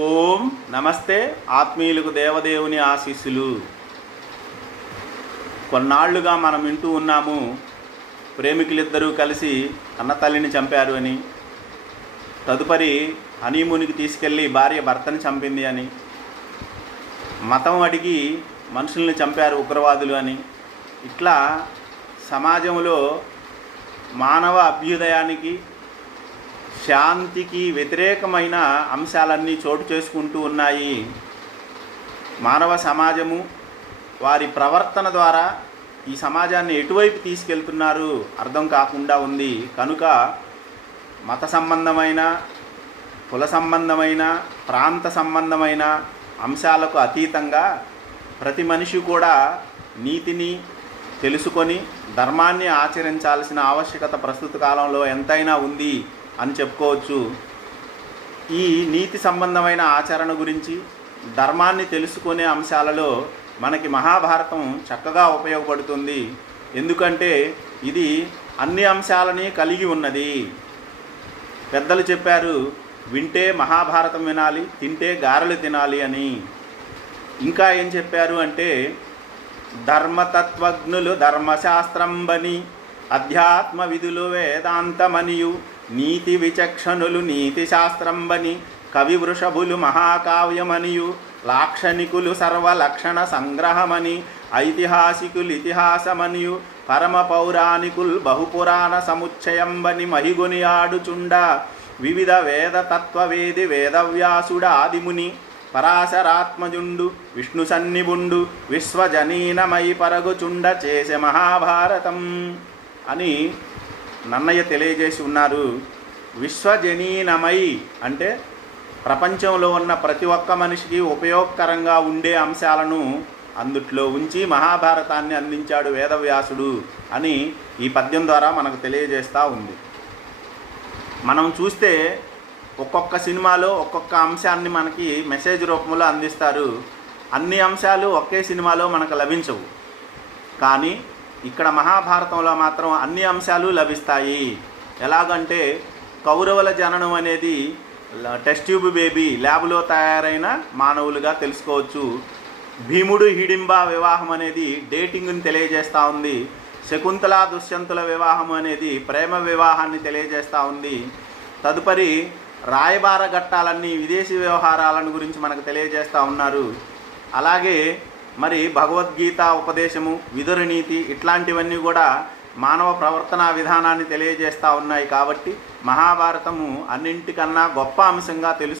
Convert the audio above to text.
ఓం నమస్తే. ఆత్మీయులకు దేవదేవుని ఆశీస్సులు. కొన్నాళ్లుగా మనం వింటూ ఉన్నాము, ప్రేమికులిద్దరూ కలిసి అన్నతల్లిని చంపారు అని, తదుపరి హనీమూన్కి తీసుకెళ్ళి భార్య భర్తని చంపింది అని, మతం అడిగి మనుషుల్ని చంపారు ఉగ్రవాదులు అని, ఇట్లా సమాజంలో మానవ అభ్యుదయానికి శాంతికి వ్యతిరేకమైన అంశాలన్నీ చోటు చేసుకుంటూ ఉన్నాయి. మానవ సమాజము వారి ప్రవర్తన ద్వారా ఈ సమాజాన్ని ఎటువైపు తీసుకెళ్తున్నారు అర్థం కాకుండా ఉంది. కనుక మత సంబంధమైన, కుల సంబంధమైన, ప్రాంత సంబంధమైన అంశాలకు అతీతంగా ప్రతి మనిషి కూడా నీతిని తెలుసుకొని ధర్మాన్ని ఆచరించాల్సిన ఆవశ్యకత ప్రస్తుత కాలంలో ఎంతైనా ఉంది అని చెప్పుకోవచ్చు. ఈ నీతి సంబంధమైన ఆచరణ గురించి, ధర్మాన్ని తెలుసుకునే అంశాలలో మనకి మహాభారతం చక్కగా ఉపయోగపడుతుంది. ఎందుకంటే ఇది అన్ని అంశాలని కలిగి ఉన్నది. పెద్దలు చెప్పారు, వింటే మహాభారతం వినాలి, తింటే గారెలు తినాలి అని. ఇంకా ఏం చెప్పారు అంటే, ధర్మతత్వజ్ఞులు ధర్మశాస్త్రంబని, అధ్యాత్మ విధులు వేదాంతమనియు, నీతి విచక్షణులు నీతి శాస్త్రంబని, కవి వృషభులు మహాకావ్యమనియు, లాక్షణికులు సర్వలక్షణ సంగ్రహమని, ఐతిహాసికులు ఇతిహాసమనియు, పరమ పౌరాణికులు బహుపురాణ సముచ్చయంబని మహిగుని ఆడుచుండ, వివిధ వేద తత్వవేది వేదవ్యాసుడ ఆదిముని, పరాశరాత్మజుండు విష్ణు సన్నిబుండు, విశ్వజనీనమై పరగుచుండ చేసే మహాభారతం అని నన్నయ్య తెలియజేసి ఉన్నారు. విశ్వజనీనమై అంటే ప్రపంచంలో ఉన్న ప్రతి ఒక్క మనిషికి ఉపయోగకరంగా ఉండే అంశాలను అందుట్లో ఉంచి మహాభారతాన్ని అందించాడు వేదవ్యాసుడు అని ఈ పద్యం ద్వారా మనకు తెలియజేస్తూ ఉంది. మనం చూస్తే ఒక్కొక్క సినిమాలో ఒక్కొక్క అంశాన్ని మనకి మెసేజ్ రూపంలో అందిస్తారు. అన్ని అంశాలు ఒకే సినిమాలో మనకు లభించవు, కానీ ఇక్కడ మహాభారతంలో మాత్రం అన్ని అంశాలు లభిస్తాయి. ఎలాగంటే కౌరవుల జననం అనేది టెస్ట్ ట్యూబ్ బేబీ, ల్యాబ్లో తయారైన మానవులుగా తెలుసుకోవచ్చు. భీముడు హిడింబ వివాహం అనేది డేటింగ్ని తెలియజేస్తూ ఉంది. శకుంతల దుష్యంతుల వివాహం అనేది ప్రేమ వివాహాన్ని తెలియజేస్తూ ఉంది. తదుపరి రాయబార ఘట్టాలన్నీ విదేశీ వ్యవహారాలను గురించి మనకు తెలియజేస్తూ ఉన్నారు. అలాగే మరి భగవద్గీత ఉపదేశము, విదుర నీతి ఇట్లాంటివన్నీ కూడా మానవ ప్రవర్తనా విధానాన్ని తెలియజేస్తూ ఉన్నాయి. కాబట్టి మహాభారతము అన్నింటికన్నా గొప్ప అంశంగా తెలుసు.